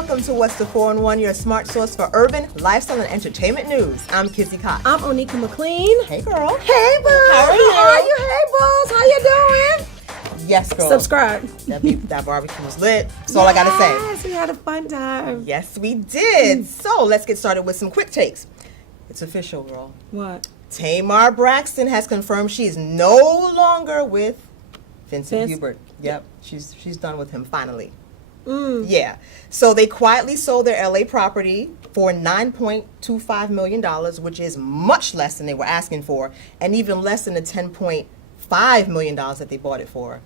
welcome to What's the 4-in-1, your smart source for urban, lifestyle, and entertainment news. I'm Kizzy Cox. I'm Onika McLean. Hey, girl. Hey, boo. How are you? Hey, boos. How you doing? Yes, girl. Subscribe. That barbecue was lit. That's all I gotta say. Yes, we had a fun time. Yes, we did. So let's get started with some quick takes. It's official, girl. What? Tamar Braxton has confirmed she is no longer with Vincent Hubert. Yep, she's done with him finally. Yeah. So they quietly sold their LA property for $9.25 million, which is much less than they were asking for, and even less than the $10.5 million that they bought it for.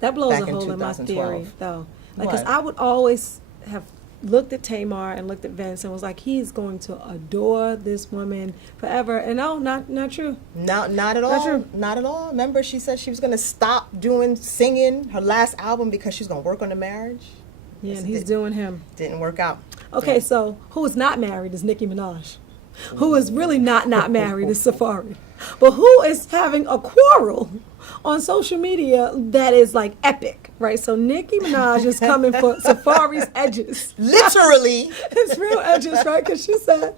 That blows back a in hole in my 2012. theory, though. Like, What? because I would always have looked at Tamar and looked at Vince and was like, he's going to adore this woman forever. And no, not true. Not at all. Not true. Not at all. Remember, she said she was going to stop doing singing her last album because she's going to work on the marriage. Yeah, Yes, and he's it doing him. Didn't work out. Okay, Yeah. so who is not married is Nicki Minaj. Who is really not married is Safari. But who is having a quarrel on social media that is like epic, right? So Nicki Minaj is coming for Safari's edges. Literally. It's real edges, right? Because she said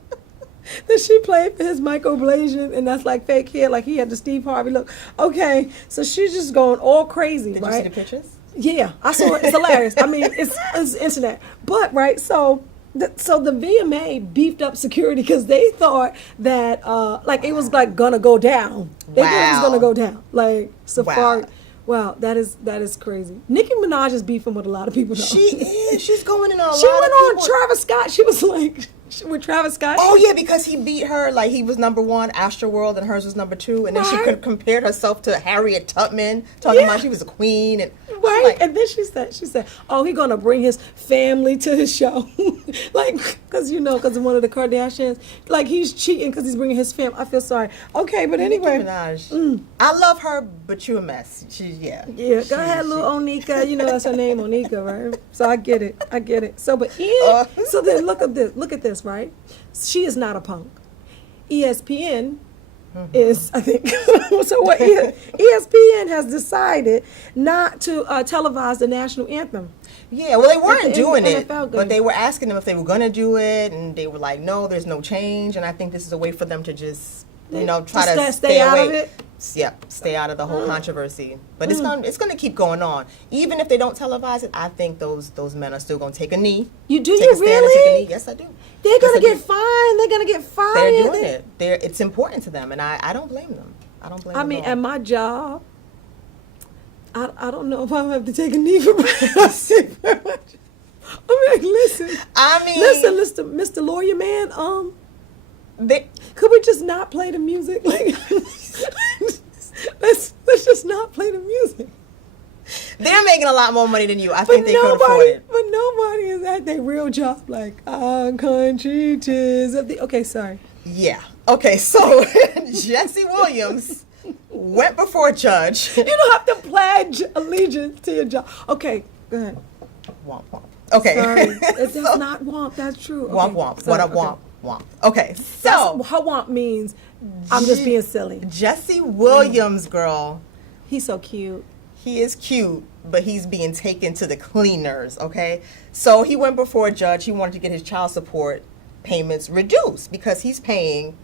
that she played for his microablation and that's like fake hair, like he had the Steve Harvey look. Okay, so she's just going all crazy, Did right? you see the pictures? Yeah, I saw it. It's hilarious. I mean, it's internet. But, right, so the VMA beefed up security because they thought that, like, it was, like, gonna go down. They thought it was gonna go down. Like, Safari. Wow, that is crazy. Nicki Minaj is beefing with a lot of people, though. She is. She's going in on a lot of She went on people. Travis Scott. She was like, with Travis Scott. Oh, yeah, because he beat her, like he was number one, Astroworld, and hers was number two. And then she Right. compared herself to Harriet Tubman, talking about she was a queen. And Right, like, and then she said, oh, he gonna bring his family to his show, like, because of one of the Kardashians, like he's cheating because he's bringing his family. I feel sorry. Okay, but anyway, Nicki Minaj. I love her, but you a mess. yeah. Go ahead, little Onika. You know that's her name, Onika, right? So I get it. So, but so then look at this, right? She is not a punk. ESPN. Is, I think, so what ESPN has decided not to televise the national anthem. Yeah, well, they weren't the doing it, NFL but they were asking them if they were going to do it, and they were like, no, there's no change, and I think this is a way for them to just, try to stay out away. of it. Yep, stay out of the whole controversy. But it's going to keep going on. Even if they don't televise it, I think those men are still going to take a knee. You do? Take You a stand and really? take a knee. Yes, I do. They're Yes, gonna I get do. fined. They're gonna get fired. They're doing it. It's important to them, and I don't blame them. I don't blame them. I mean, at all. at my job, I don't know if I have to take a knee for Brexit. I mean, listen, Mr. Lawyer Man. Could we just not play the music? Like, let's just not play the music. They're making a lot more money than you. I think they could afford it. But nobody is at their real job. Like, our country tis of the. Okay, sorry. Yeah. Okay, so Jesse Williams went before a judge. You don't have to pledge allegiance to your job. Okay, go ahead. Womp womp. Okay. Sorry. That's not womp. That's true. Okay, Womp womp. sorry, What a okay. womp womp. Okay, That's so how womp means. I'm just being silly. Jesse Williams, girl, He's so cute. he is cute, but he's being taken to the cleaners, okay? So he went before a judge. He wanted to get his child support payments reduced because he's paying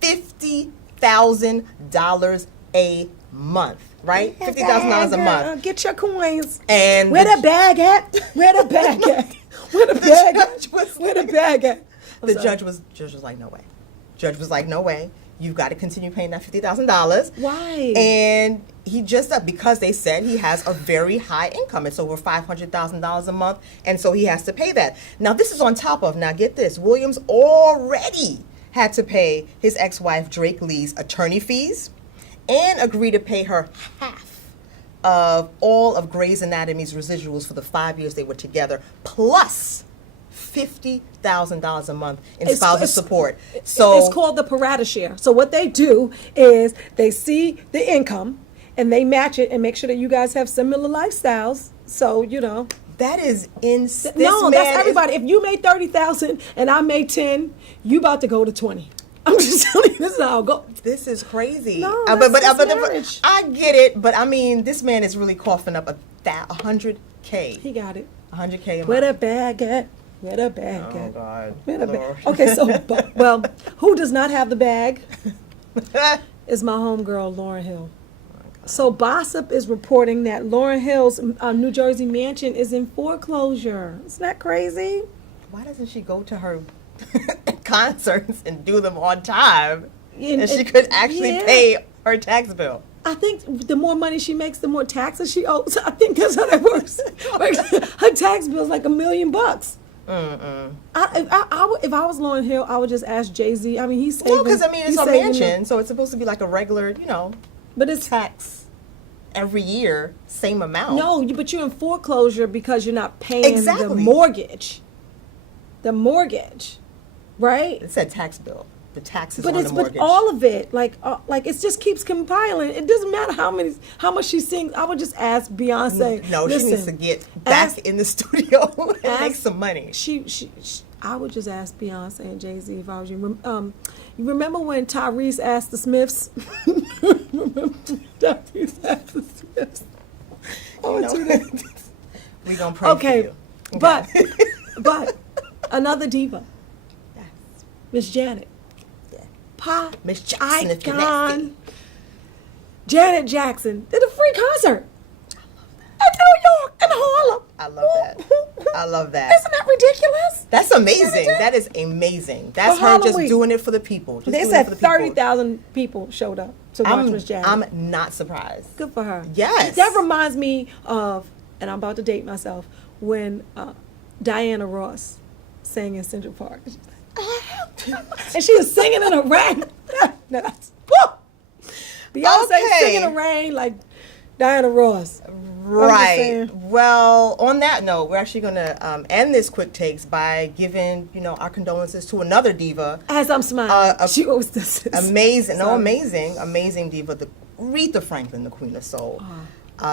$50,000 a month, right? $50,000 a month. Get your coins. And Where the bag at? Where the bag at? Where the bag at? judge was- Where the bag at? The judge was like, no way. Judge was like, no way. You've got to continue paying that $50,000. Why? And he just, because they said he has a very high income. It's over $500,000 a month. And so he has to pay that. Now, this is on top of, now get this, Williams already had to pay his ex-wife Drake Lee's attorney fees and agree to pay her half of all of Grey's Anatomy's residuals for the 5 years they were together, plus $50,000 a month in spousal support. So it's called the parata share. So what they do is they see the income and they match it and make sure that you guys have similar lifestyles. So, that is insane. no, that's everybody. If you made 30,000 and I made 10, you about to go to 20. I'm just telling you, this is how it goes. This is crazy. No, but marriage. I get it. But I mean, this man is really coughing up $100K. He got it. $100K a month. Where the bag at? Where the bag Oh, at? God. Where the Lord. bag? Okay, so, well, who does not have the bag is my homegirl, Lauryn Hill. So Bossip is reporting that Lauryn Hill's New Jersey mansion is in foreclosure. Isn't that crazy? Why doesn't she go to her concerts and do them on time? And she could actually pay her tax bill. I think the more money she makes, the more taxes she owes. I think that's how that works. Her tax bill is like $1 million. Mm-mm. If I was Lauryn Hill, I would just ask Jay-Z. I mean, he's saving. No, because I mean it's a mansion, so it's supposed to be like a regular, but it's tax every year, same amount. No, but you're in foreclosure because you're not paying the mortgage. The mortgage, right? It said tax bill. The taxes on the mortgage. But all of it, like it just keeps compiling. It doesn't matter how much she sings. I would just ask Beyonce. No, she needs to get back in the studio and make some money. I would just ask Beyonce and Jay-Z if I was you. You remember when Tyrese asked the Smiths? Tyrese asked the Smiths. We're gonna pray for you. Okay. But another diva, Miss Janet. Pop Miss Jackson, if you're icon Janet Jackson did a free concert in New York and Harlem. I love that. I love that. Isn't that ridiculous? That's amazing. That is amazing. That's her just doing it for the people. They said 30,000 people showed up to watch Miss Janet. I'm not surprised. Good for her. Yes. That reminds me of, and I'm about to date myself, when Diana Ross sang in Central Park. And she was singing in the rain. Beyonce singing in the rain like Diana Ross. Right. Well, on that note, we're actually going to end this quick takes by giving, our condolences to another diva. As I'm smiling, she was this amazing diva, the Aretha Franklin, the Queen of Soul.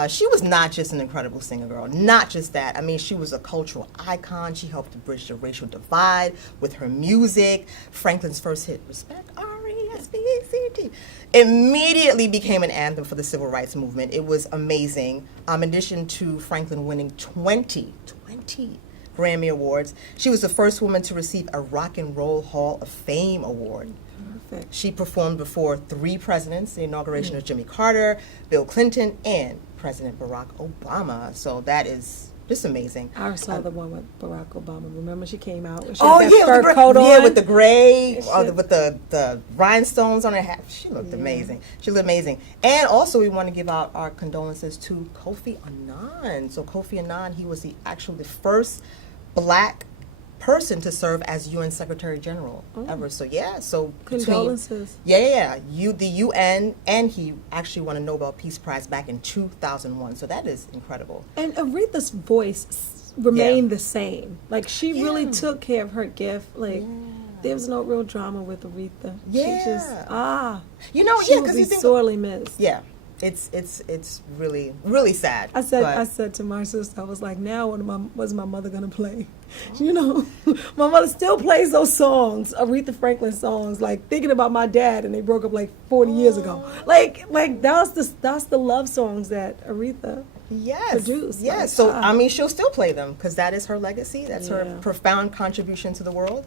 She was not just an incredible singer, girl. Not just that. I mean, she was a cultural icon. She helped to bridge the racial divide with her music. Franklin's first hit, Respect, R-E-S-P-E-C-T, immediately became an anthem for the civil rights movement. It was amazing. In addition to Franklin winning 20 Grammy Awards, she was the first woman to receive a Rock and Roll Hall of Fame award. Perfect. She performed before 3 presidents, the inauguration of Jimmy Carter, Bill Clinton, and President Barack Obama. So that is just amazing. I saw the one with Barack Obama. Remember she came out with fur coat on? Yeah, with the gray, with the rhinestones on her hat. She looked amazing. She looked amazing. And also we want to give out our condolences to Kofi Annan. So Kofi Annan, he was the first Black person to serve as UN Secretary General ever. So condolences. The UN, and he actually won a Nobel Peace Prize back in 2001. So that is incredible. And Aretha's voice remained the same. Like she really took care of her gift. Like there was no real drama with Aretha. Yeah. She just she will be sorely missed. Yeah. It's really, really sad. I said to my sister, I was like, now what's my mother gonna play? My mother still plays those songs, Aretha Franklin songs, like thinking about my dad, and they broke up like 40 years ago. Like that's the love songs that Aretha produced. Yes. So I mean, she'll still play them because that is her legacy. That's her profound contribution to the world.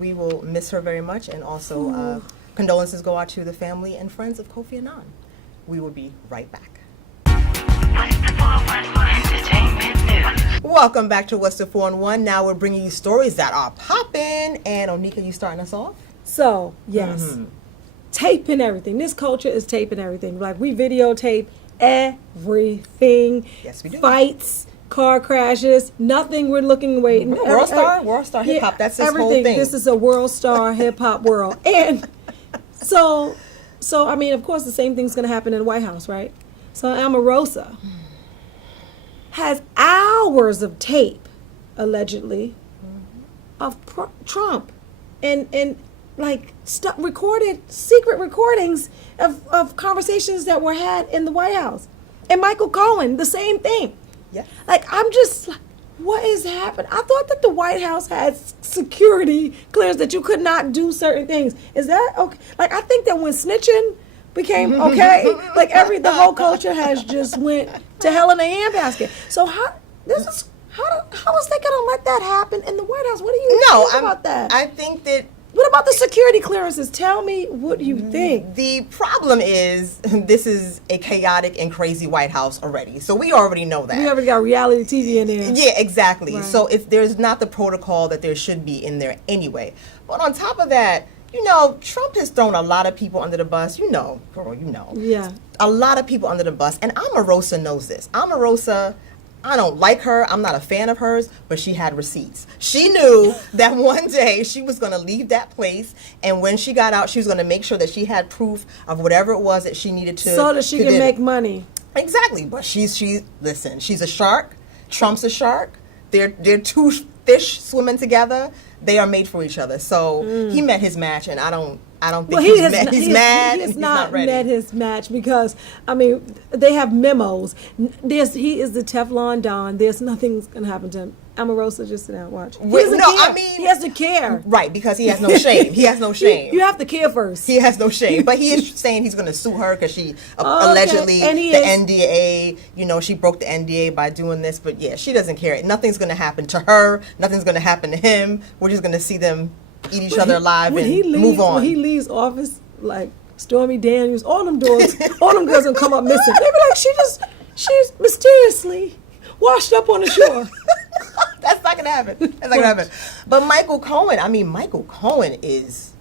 We will miss her very much, and also condolences go out to the family and friends of Kofi Annan. We will be right back. Welcome back to What's the 4-in-1. Now we're bringing you stories that are popping. And Onika, you starting us off? So, yes. Taping everything. This culture is taping everything. Like, we videotape everything. Yes, we do. Fights, car crashes, nothing we're looking away. World star hip-hop. That's this everything. Whole thing. This is a world star hip-hop world. And so, I mean, of course, the same thing's going to happen in the White House, right? So Omarosa has hours of tape, allegedly, of Trump, and like recorded secret recordings of conversations that were had in the White House. And Michael Cohen, the same thing. Yeah. Like, I'm just like, what is happening? I thought that the White House had security clearance that you could not do certain things. Is that okay? Like, I think that when snitching became okay, like the whole culture has just went to hell in a handbasket. So how How is they gonna let that happen in the White House? What do you think about that? I think that. What about the security clearances? Tell me what you think. The problem is this is a chaotic and crazy White House already. So we already know that. We already got reality TV in there. Yeah, exactly. Right. So if there's not the protocol that there should be in there anyway. But on top of that, you know, Trump has thrown a lot of people under the bus. You know, girl, you know. Yeah. A lot of people under the bus. And Omarosa knows this. Omarosa, I don't like her. I'm not a fan of hers, but she had receipts. She knew that one day she was going to leave that place, and when she got out, she was going to make sure that she had proof of whatever it was that she needed to. So that she can make money. Exactly. But listen, she's a shark. Trump's a shark. They're two fish swimming together. They are made for each other. So he met his match, and I don't think he's mad. He's mad. He's not ready. Met his match because I mean they have memos. He is the Teflon Don. There's nothing's gonna happen to him. Omarosa, just sit down and watch. He has to care. Right, because he has no shame. He has no shame. You have to care first. He has no shame, but he is saying he's going to sue her because she allegedly NDA. You know, she broke the NDA by doing this. But yeah, she doesn't care. Nothing's going to happen to her. Nothing's going to happen to him. We're just going to see them eat each other alive and move on. When he leaves office, like Stormy Daniels, all them girls gonna come up missing. They be like, she's mysteriously washed up on the shore. That's not gonna happen. That's not gonna happen. But Michael Cohen is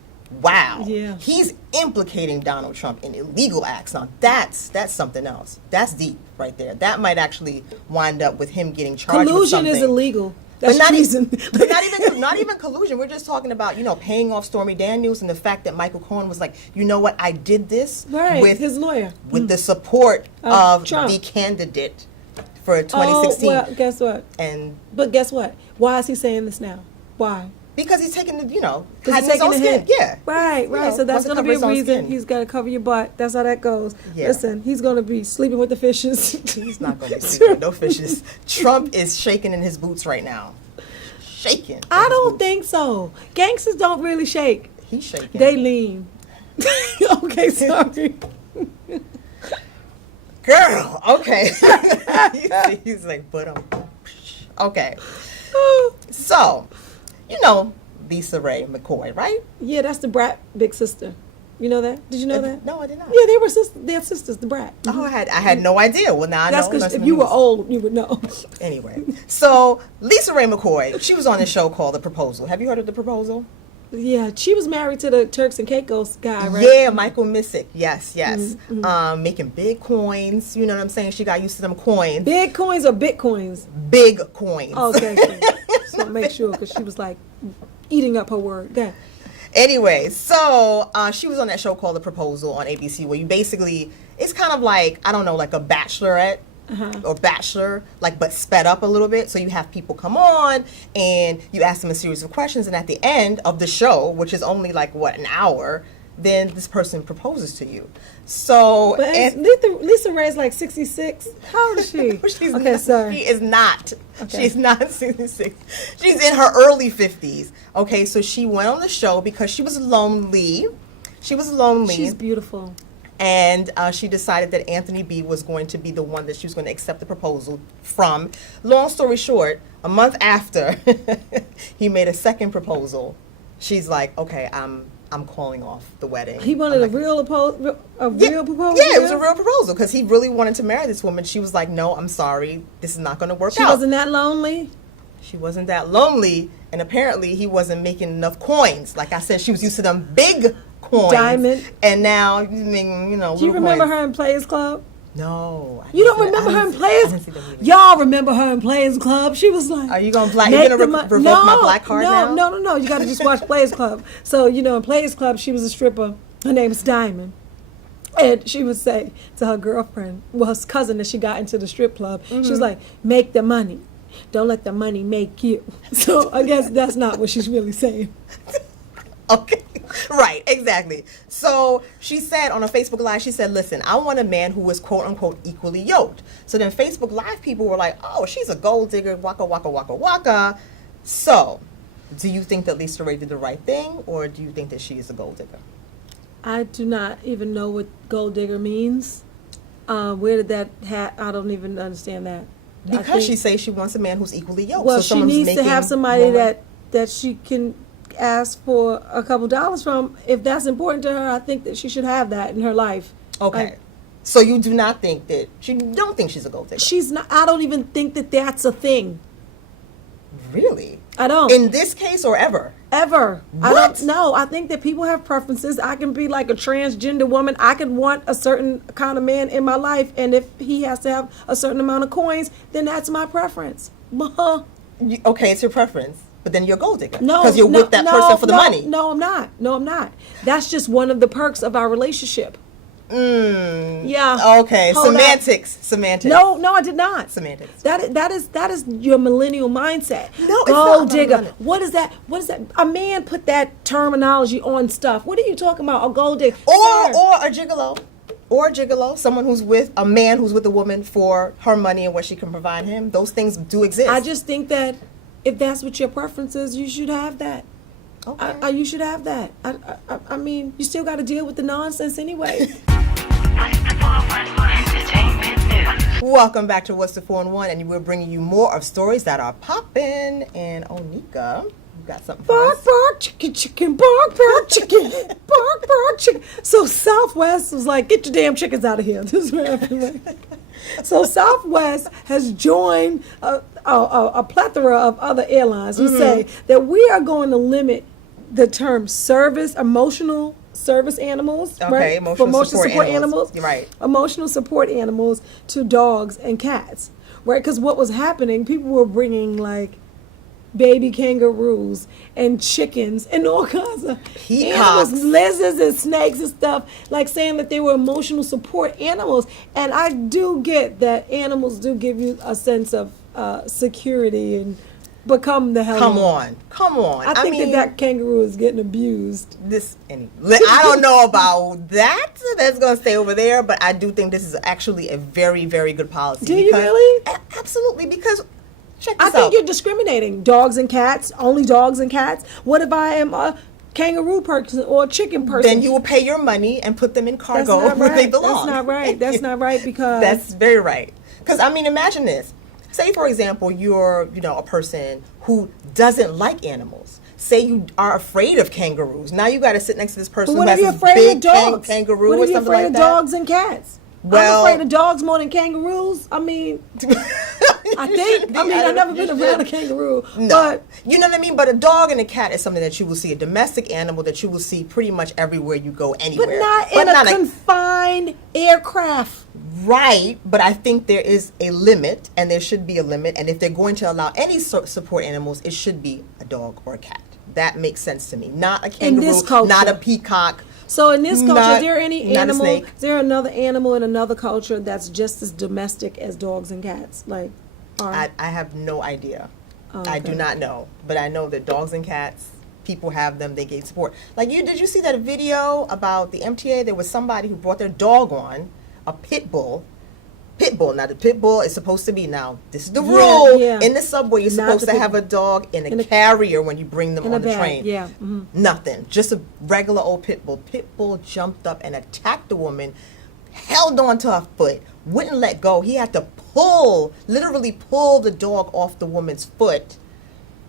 wow. Yeah. He's implicating Donald Trump in illegal acts. Now that's something else. That's deep right there. That might actually wind up with him getting charged with Collusion something. is illegal. That's treason. But not even collusion. We're just talking about, you know, paying off Stormy Daniels and the fact that Michael Cohen was like, you know what, I did this with his lawyer. With the support of Trump. the candidate for 2016. Oh, well, guess what? But guess what? Why is he saying this now? Why? Because he's taking the, you know, hiding his own skin. Yeah. Right. You know, so that's going to be a reason skin. he's got to cover your butt. That's how that goes. Yeah. Listen, he's going to be sleeping with the fishes. He's not going to be sleeping with no fishes. Trump is shaking in his boots right now. Shaking. I don't think so. Gangsters don't really shake. He's shaking. They lean. Okay, sorry. Girl, okay. He's like, but okay. So, you know Lisa Ray McCoy, right? Yeah, that's the Brat big sister. You know that? Did you know that? No, I did not. Yeah, they were they're sisters, the Brat. Oh, I had no idea. Well, now I know. That's because if you were old, you would know. Anyway, so Lisa Ray McCoy, she was on a show called The Proposal. Have you heard of The Proposal? Yeah, she was married to the Turks and Caicos guy, right? Yeah, Michael Missick. Yes. Mm-hmm. Making big coins. You know what I'm saying? She got used to them coins. Big coins or bitcoins? Big coins. Okay. Just want to make sure because she was like eating up her word. Go ahead. Anyway, so she was on that show called The Proposal on ABC, where you basically, it's kind of like, I don't know, like a Bachelorette or Bachelor, like, but sped up a little bit. So you have people come on and you ask them a series of questions, and at the end of the show, which is only like, an hour, then this person proposes to you. So, but Lisa Ray's like 66. How old is she? Sorry. She is not. Okay. She's not 66. She's in her early 50s. Okay, so she went on the show because she was lonely. She's beautiful. And she decided that Anthony B was going to be the one that she was going to accept the proposal from. Long story short, a month after he made a second proposal, she's like, okay, I'm calling off the wedding. He wanted a real proposal? Yeah, it was a real proposal because he really wanted to marry this woman. She was like, no, I'm sorry. This is not going to work out. She wasn't that lonely? She wasn't that lonely. And apparently he wasn't making enough coins. Like I said, she was used to them big coins. Diamond. And now, you know, do you remember her in Players Club? No. You don't remember her in Players? Y'all remember her in Players Club? She was like, are you going to revoke my black card now? No. You got to just watch Players Club. So, you know, in Players Club, she was a stripper. Her name is Diamond. And she would say to her girlfriend, well, her cousin that she got into the strip club, she was like, make the money. Don't let the money make you. So I guess that's not what she's really saying. Okay. Right, exactly. So she said on a Facebook Live, she said, listen, I want a man who is quote unquote equally yoked. So then Facebook Live people were like, oh, she's a gold digger, waka, waka, waka, waka. So do you think that Lisa Ray did the right thing, or do you think that she is a gold digger? I do not even know what gold digger means. Where did that I don't even understand that. Because she says she wants a man who's equally yoked. Well, so she needs to have somebody that she can ask for a couple dollars from. If that's important to her, I think that she should have that in her life. Okay. So you do not think that, you don't think she's a gold digger? She's not, I don't even think that that's a thing. Really? I don't. In this case or ever? Ever. What? I don't know. I think that people have preferences. I can be like a transgender woman. I could want a certain kind of man in my life, and if he has to have a certain amount of coins, then that's my preference. Okay, it's your preference, but then you're a gold digger. No, because you're with that person for the money. No, I'm not. No, I'm not. That's just one of the perks of our relationship. Yeah. Okay. Semantics. No, I did not. Semantics. That is your millennial mindset. No, it's gold not digger. millennial. What is that? A man put that terminology on stuff. What are you talking about? A gold digger. Or a gigolo. Or a gigolo, someone who's with a man who's with a woman for her money and what she can provide him. Those things do exist. I just think that if that's what your preference is, you should have that. Okay. You should have that. I mean, you still got to deal with the nonsense anyway. Welcome back to What's the 4 in 1, and we're bringing you more of stories that are popping. And Onika, you got something for Bark, us? bark, chicken, chicken, bark, bark, chicken, bark, bark, chicken. So Southwest was like, get your damn chickens out of here. This is what happened. So Southwest has joined a plethora of other airlines who say that we are going to limit the term emotional service animals, Okay, right? emotional support animals. You're right. Emotional support animals to dogs and cats, right? Because what was happening, people were bringing like baby kangaroos and chickens and all kinds of peacocks, animals, lizards and snakes and stuff, like saying that they were emotional support animals. And I do get that animals do give you a sense of security and become the hell. Come on. I think that kangaroo is getting abused. I don't know about that. That's going to stay over there, but I do think this is actually a very, very good policy. Do you really? Absolutely, because check I this think out. you're discriminating. Dogs and cats, only dogs and cats. What if I am a kangaroo person or a chicken person? Then you will pay your money and put them in cargo where they belong. That's not right. That's not right because... That's very right. Because, I mean, imagine this. Say, for example, you're, a person who doesn't like animals. Say you are afraid of kangaroos. Now you got to sit next to this person who has this big kangaroo or something like that. What if you're afraid of dogs and cats? Well, I'm afraid of dogs more than kangaroos. I mean, I've never been around a kangaroo. No. But you know what I mean? But a dog and a cat is something that you will see, a domestic animal that you will see pretty much everywhere you go, anywhere. But not in a confined aircraft. Right, but I think there is a limit, and there should be a limit, and if they're going to allow any support animals, it should be a dog or a cat. That makes sense to me. Not a kangaroo, In this culture. not a peacock. So in this culture, is there any not a animal? snake. Is there another animal in another culture that's just as domestic as dogs and cats? Like, I have no idea. Okay. I do not know, but I know that dogs and cats, people have them. They get support. Like did you see that video about the MTA? There was somebody who brought their dog on, a pit bull. Now the pit bull is supposed to be, now this is the rule. Yeah. In the subway, you're Not supposed to have a dog in a carrier when you bring them on the train. Yeah. Mm-hmm. Nothing. Just a regular old pit bull. Pit bull jumped up and attacked the woman, held on to her foot, wouldn't let go. He had to literally pull the dog off the woman's foot.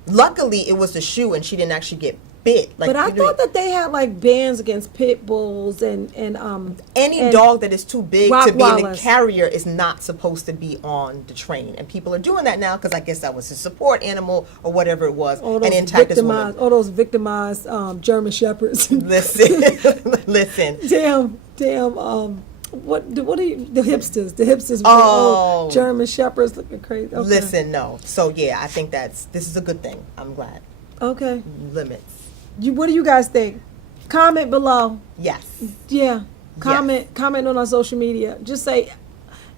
Luckily, it was the shoe and she didn't actually get bit. But I thought that they had like bans against pit bulls and any dog that is too big to be in a Rottweilers. carrier is not supposed to be on the train. And people are doing that now because I guess that was a support animal or whatever it was. And it attacked this woman. All those victimized German shepherds. Listen. Damn. What are you? The hipsters with the old German shepherds looking crazy. Okay. Listen, no. So yeah, I think this is a good thing. I'm glad. Okay. Limits. What do you guys think? Comment below. Yes. Yeah. Comment on our social media. Just say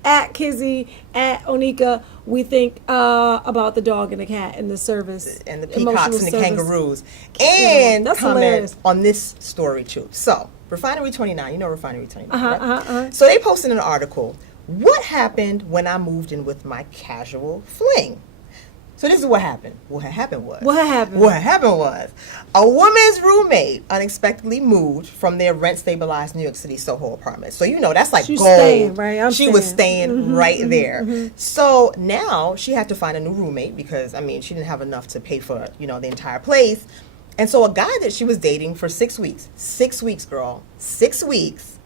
at Kizzy, at Onika, we think about the dog and the cat and the service. And the peacocks and the kangaroos. And that's comment hilarious. on this story too. So, Refinery 29, you know Refinery 29, right? So they posted an article, what happened when I moved in with my casual fling? So this is what happened. What had happened was a woman's roommate unexpectedly moved from their rent-stabilized New York City Soho apartment. So that's like She's gold. staying, right? She was staying right there. So now she had to find a new roommate because she didn't have enough to pay for the entire place. And so a guy that she was dating for 6 weeks, 6 weeks, girl, 6 weeks,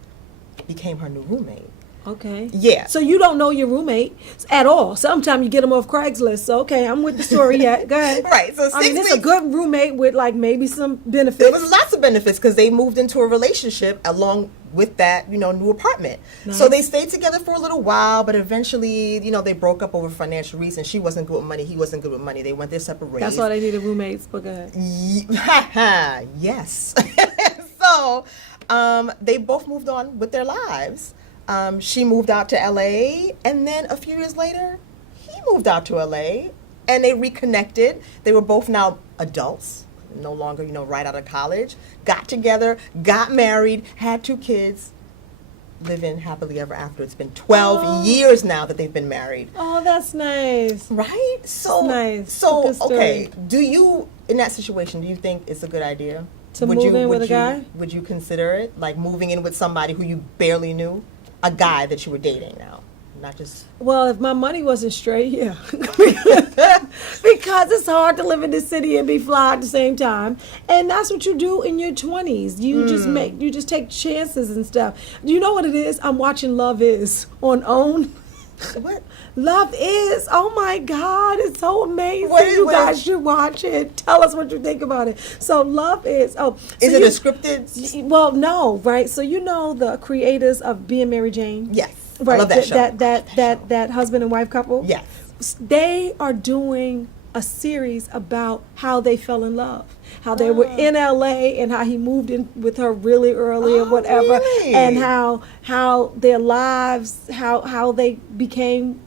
became her new roommate. Okay. Yeah. So you don't know your roommate at all. Sometimes you get them off Craigslist. So, okay, I'm with the story yet. Go ahead. Right. So 6 weeks. It's a good roommate with like maybe some benefits. There was lots of benefits because they moved into a relationship along with that, new apartment. Nice. So they stayed together for a little while, but eventually, they broke up over financial reasons. She wasn't good with money. He wasn't good with money. They went their separate ways. That's why they needed roommates. But go ahead. Yes. So they both moved on with their lives. She moved out to LA, and then a few years later, he moved out to LA, and they reconnected. They were both now adults, no longer, right out of college, got together, got married, had 2 kids, living happily ever after. It's been 12 years now that they've been married. Oh, that's nice. Right? So, that's nice. So, okay, in that situation, do you think it's a good idea? To move in with a guy? Would you consider it, like moving in with somebody who you barely knew? A guy that you were dating now, not just... Well, if my money wasn't straight, yeah. Because it's hard to live in this city and be fly at the same time. And that's what you do in your 20s. You just take chances and stuff. You know what it is? I'm watching Love Is on OWN. What? Love Is. Oh my God, it's so amazing. You guys should watch it. Tell us what you think about it. So Love Is. Oh, is it a scripted? Well, no, right? So the creators of Being Mary Jane. Yes, right. I love that show. That husband and wife couple. Yes, they are doing a series about how they fell in love, how they were in LA and how he moved in with her really early or whatever, really? And how their lives, how they became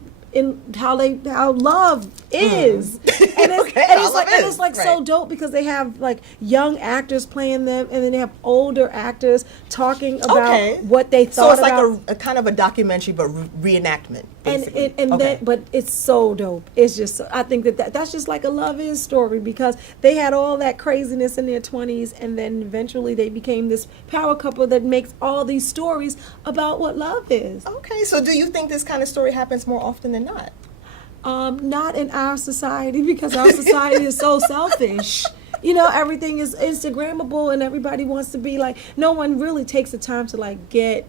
how love is. And it's like so dope because they have like young actors playing them, and then they have older actors talking about what they thought about. So it's like a kind of a documentary, but reenactment. Basically. But it's so dope. It's just, I think that's just like a Love Is story because they had all that craziness in their 20s, and then eventually they became this power couple that makes all these stories about what love is. Okay, so do you think this kind of story happens more often than not? Not in our society because our society is so selfish. Everything is Instagrammable and everybody wants to be like, no one really takes the time to like get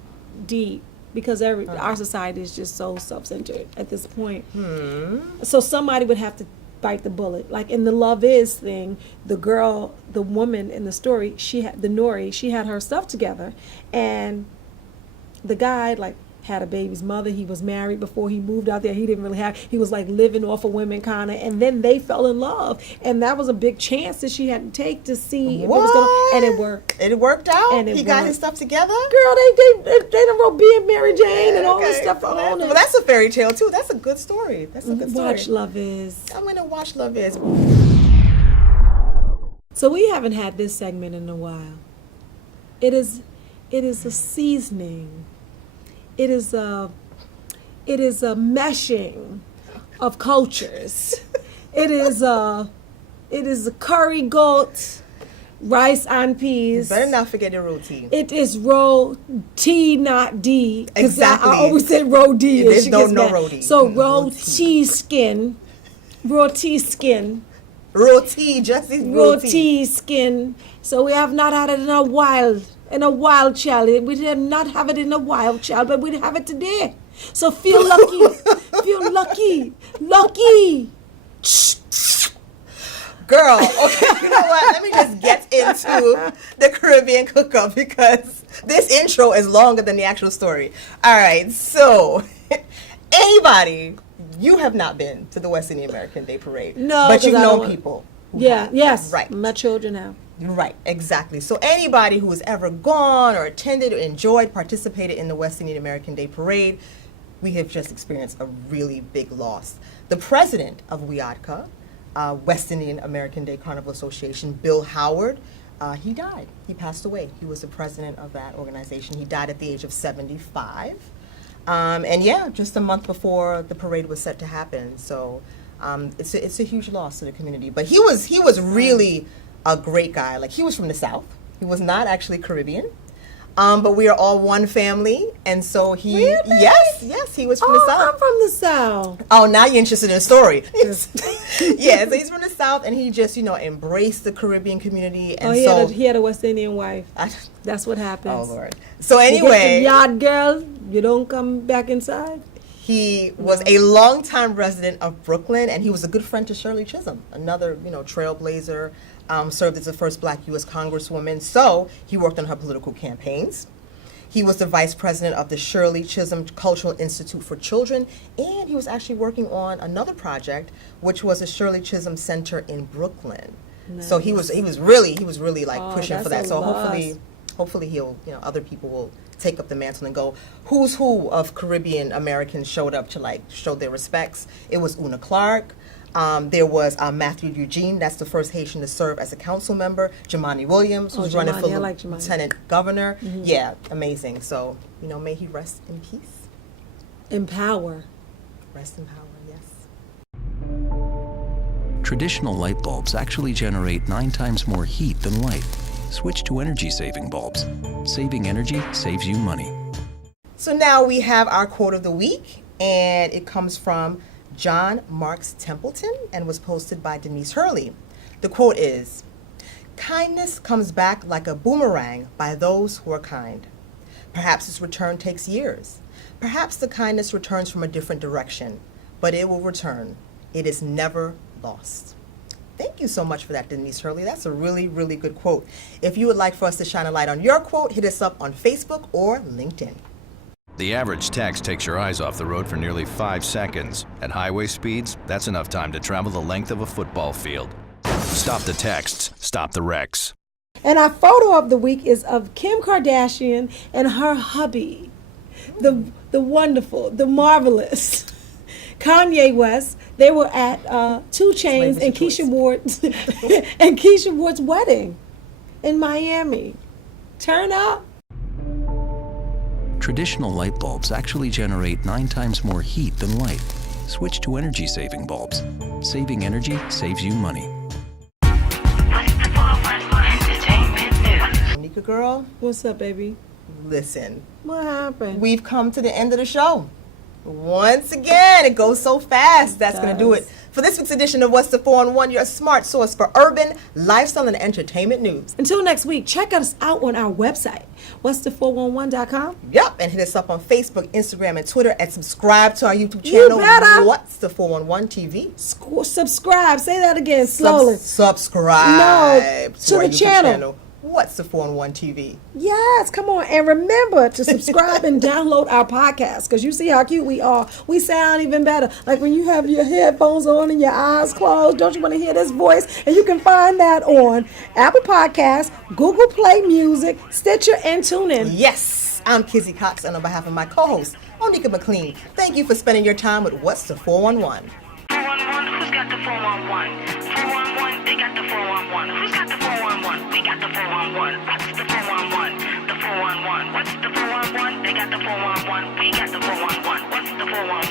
deep because our society is just so self-centered at this point. So somebody would have to bite the bullet. Like in the Love Is thing, the woman in the story, she had her stuff together, and the guy like had a baby's mother. He was married before he moved out there. He didn't really he was like living off of women kind of, and then they fell in love, and that was a big chance that she had to take to see if it was gonna, and it worked. It worked out? And he got his stuff together? Girl, they done wrote Being Mary Jane and all this stuff on it. Well, that's a fairy tale too. That's a good story. Watch Love Is. I'm gonna watch Love Is. So we haven't had this segment in a while. It is a seasoning. It is a meshing of cultures. It is a curry goat, rice and peas. Better not forget the roti. It is roti, not D. Exactly. I always said roti. There's no roti. So roti skin. Roti, just roti skin. So we have not had it in a while. Child. We did not have it in a while, child, but we have it today. So feel lucky. Feel lucky. Lucky. Girl, okay, you know what? Let me just get into the Caribbean cook-up because this intro is longer than the actual story. All right, so anybody, you have not been to the West Indian American Day Parade. No, but you know people. Yes. Right. My children have. Right, exactly. So anybody who has ever gone or attended or enjoyed, participated in the West Indian American Day Parade, we have just experienced a really big loss. The president of WIADCA, West Indian American Day Carnival Association, Bill Howard, he died. He passed away. He was the president of that organization. He died at the age of 75. And just a month before the parade was set to happen. So It's a huge loss to the community. But he was really a great guy. Like, he was from the South. He was not actually Caribbean. But we are all one family, and so he, Really? yes, he was from the South. I'm from the South. Oh, now you're interested in the story. Yeah, so he's from the South, and he just, embraced the Caribbean community. And he had a West Indian wife. That's what happens. Oh, Lord. So You get anyway, the yard girl, you don't come back inside. he was a longtime resident of Brooklyn, and he was a good friend to Shirley Chisholm, another, trailblazer. Served as the first black U.S. Congresswoman, so he worked on her political campaigns. He was the vice president of the Shirley Chisholm Cultural Institute for Children, and he was actually working on another project, which was the Shirley Chisholm Center in Brooklyn. Nice. So he was really like pushing for that. So hopefully he'll, other people will take up the mantle and go. Who's who of Caribbean Americans showed up to like show their respects? It was Una Clark. There was Matthew Eugene, that's the first Haitian to serve as a council member. Jamani Williams, who's running for lieutenant governor. Mm-hmm. Yeah, amazing. So, may he rest in peace. In power. Rest in power, yes. Traditional light bulbs actually generate 9 times more heat than light. Switch to energy-saving bulbs. Saving energy saves you money. So now we have our quote of the week, and it comes from John Marks Templeton and was posted by Denise Hurley. The quote is, "Kindness comes back like a boomerang by those who are kind. Perhaps its return takes years. Perhaps the kindness returns from a different direction, but it will return. It is never lost." Thank you so much for that, Denise Hurley. That's a really, really good quote. If you would like for us to shine a light on your quote, hit us up on Facebook or LinkedIn. The average text takes your eyes off the road for nearly 5 seconds. At highway speeds, that's enough time to travel the length of a football field. Stop the texts, stop the wrecks. And our photo of the week is of Kim Kardashian and her hubby, the wonderful, the marvelous Kanye West. They were at 2 Chainz and Keisha Ward's wedding in Miami. Turn up. Traditional light bulbs actually generate 9 times more heat than light. Switch to energy-saving bulbs. Saving energy saves you money. What's the 411 entertainment news? Nika girl, What's up, baby? listen, What happened? we've come to the end of the show. Once again, it goes so fast. That's going to do it for this week's edition of What's the 411, your smart source for urban, lifestyle, and entertainment news. Until next week, check us out on our website, whatsthe411.com. Yep, and hit us up on Facebook, Instagram, and Twitter, and subscribe to our YouTube channel. You better. What's the 411 TV? Subscribe. Say that again slowly. Subscribe to our the YouTube channel. What's the 411 TV? Yes, come on. And remember to subscribe and download our podcast, because you see how cute we are. We sound even better. Like when you have your headphones on and your eyes closed, don't you want to hear this voice? And you can find that on Apple Podcasts, Google Play Music, Stitcher, and TuneIn. Yes, I'm Kizzy Cox, and on behalf of my co-host, Onika McLean, thank you for spending your time with What's the 411. 411, who's got the 411? 411, they got the 411. Who's got the 411? We got the 411. What's the 411? The 411. What's the 411? They got the 411. We got the 411. What's the 411?